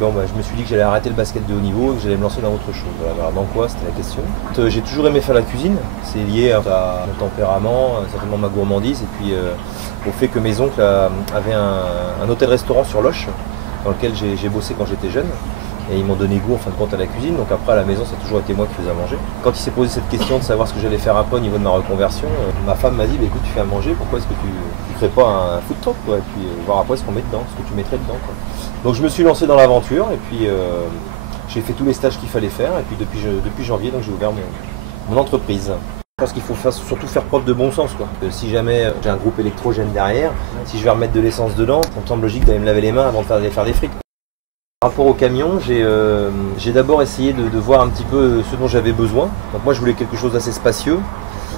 Bon, bah, je me suis dit que j'allais arrêter le basket de haut niveau et que j'allais me lancer dans autre chose. Voilà, alors, dans quoi, c'était la question. J'ai toujours aimé faire la cuisine, c'est lié à mon tempérament, certainement ma gourmandise, et puis au fait que mes oncles avaient un hôtel-restaurant sur Loche, dans lequel j'ai bossé quand j'étais jeune. Et ils m'ont donné goût en fin de compte à la cuisine, donc après à la maison ça a toujours été moi qui faisais à manger. Quand il s'est posé cette question de savoir ce que j'allais faire après au niveau de ma reconversion, ma femme m'a dit bah, écoute tu fais à manger, pourquoi est-ce que tu crées pas un food truck quoi, et puis voir après ce qu'on met dedans, ce que tu mettrais dedans quoi. Donc je me suis lancé dans l'aventure et puis j'ai fait tous les stages qu'il fallait faire et puis depuis janvier donc j'ai ouvert mon entreprise. Je pense qu'il faut surtout faire preuve de bon sens quoi. Si jamais j'ai un groupe électrogène derrière, si je vais remettre de l'essence dedans, ça me semble logique d'aller me laver les mains avant de faire des frites. Par rapport au camion, j'ai d'abord essayé de voir un petit peu ce dont j'avais besoin. Donc moi je voulais quelque chose d'assez spacieux.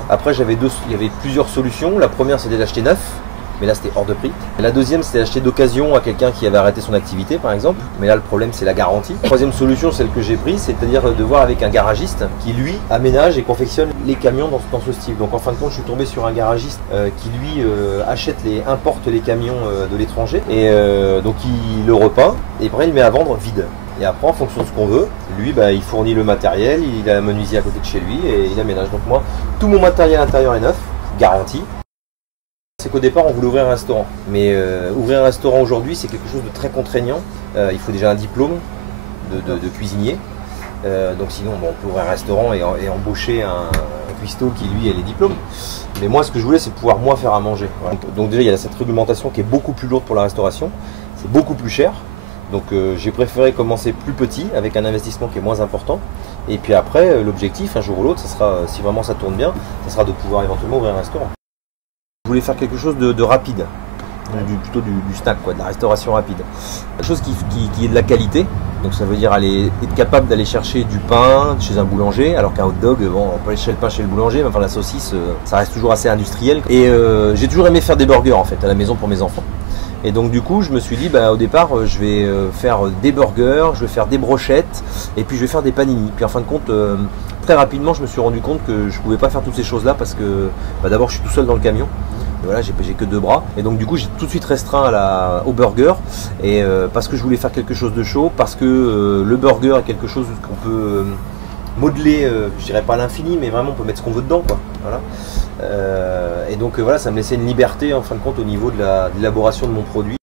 Après il y avait plusieurs solutions. La première c'était d'acheter neuf, mais là c'était hors de prix. Et la deuxième c'était d'acheter d'occasion à quelqu'un qui avait arrêté son activité par exemple. Mais là le problème c'est la garantie. La troisième solution, celle que j'ai prise, c'est-à-dire de voir avec un garagiste qui lui aménage et confectionne les camions dans ce style. Donc en fin de compte je suis tombé sur un garagiste qui lui importe les camions de l'étranger et donc il le repeint et après il met à vendre vide. Et après en fonction de ce qu'on veut, lui bah, il fournit le matériel, il a la menuiserie à côté de chez lui et il aménage. Donc moi tout mon matériel intérieur est neuf, garanti. C'est qu'au départ on voulait ouvrir un restaurant, mais ouvrir un restaurant aujourd'hui c'est quelque chose de très contraignant. Il faut déjà un diplôme de cuisinier, donc sinon bon, on peut ouvrir un restaurant et embaucher un cuistot qui lui a les diplômes. Mais moi ce que je voulais c'est pouvoir moi faire à manger. Voilà. Donc déjà il y a cette réglementation qui est beaucoup plus lourde pour la restauration, c'est beaucoup plus cher. Donc j'ai préféré commencer plus petit avec un investissement qui est moins important. Et puis après l'objectif un jour ou l'autre, ça sera, si vraiment ça tourne bien, ça sera de pouvoir éventuellement ouvrir un restaurant. Je voulais faire quelque chose de rapide, plutôt du snack, quoi, de la restauration rapide. Quelque chose qui est de la qualité, donc ça veut dire être capable d'aller chercher du pain chez un boulanger, alors qu'un hot dog, bon, on peut aller chercher le pain chez le boulanger, mais enfin la saucisse, ça reste toujours assez industriel. Et j'ai toujours aimé faire des burgers en fait, à la maison pour mes enfants. Et donc du coup je me suis dit bah, au départ je vais faire des burgers, je vais faire des brochettes et puis je vais faire des panini. Puis en fin de compte très rapidement je me suis rendu compte que je ne pouvais pas faire toutes ces choses là parce que bah, d'abord je suis tout seul dans le camion. Et voilà, j'ai que 2 bras et donc du coup j'ai tout de suite restreint au burger et parce que je voulais faire quelque chose de chaud, parce que le burger est quelque chose qu'on peut modeler, je dirais pas à l'infini, mais vraiment on peut mettre ce qu'on veut dedans quoi. Voilà. Et donc voilà, ça me laissait une liberté en fin de compte au niveau de l'élaboration de mon produit.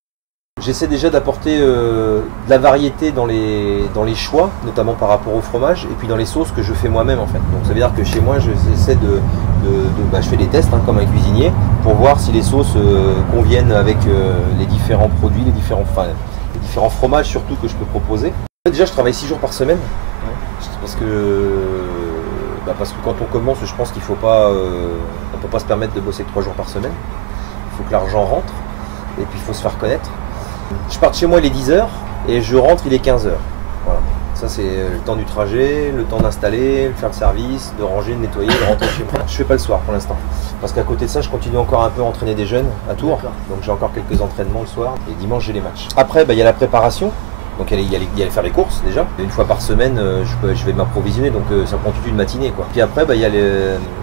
J'essaie déjà d'apporter de la variété dans les choix, notamment par rapport au fromage et puis dans les sauces que je fais moi-même en fait. Donc ça veut dire que chez moi j'essaie je fais des tests comme un cuisinier pour voir si les sauces conviennent avec les différents produits, les différents fromages surtout que je peux proposer. Déjà je travaille 6 jours par semaine parce que quand on commence, je pense qu'il faut pas, on peut pas se permettre de bosser 3 jours par semaine. Il faut que l'argent rentre et puis il faut se faire connaître. Je pars de chez moi il est 10h et je rentre il est 15h. Voilà. Ça c'est le temps du trajet, le temps d'installer, de faire le service, de ranger, de nettoyer, de rentrer chez moi. Je fais pas le soir pour l'instant. Parce qu'à côté de ça, je continue encore un peu à entraîner des jeunes à Tours. Donc j'ai encore quelques entraînements le soir et dimanche j'ai les matchs. Après il y a la préparation. Donc il y a faire les courses déjà. Une fois par semaine, je vais m'approvisionner, donc ça prend toute une matinée quoi. Puis après, il y a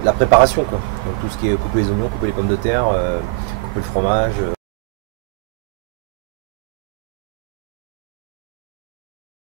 la préparation quoi. Donc tout ce qui est couper les oignons, couper les pommes de terre, couper le fromage.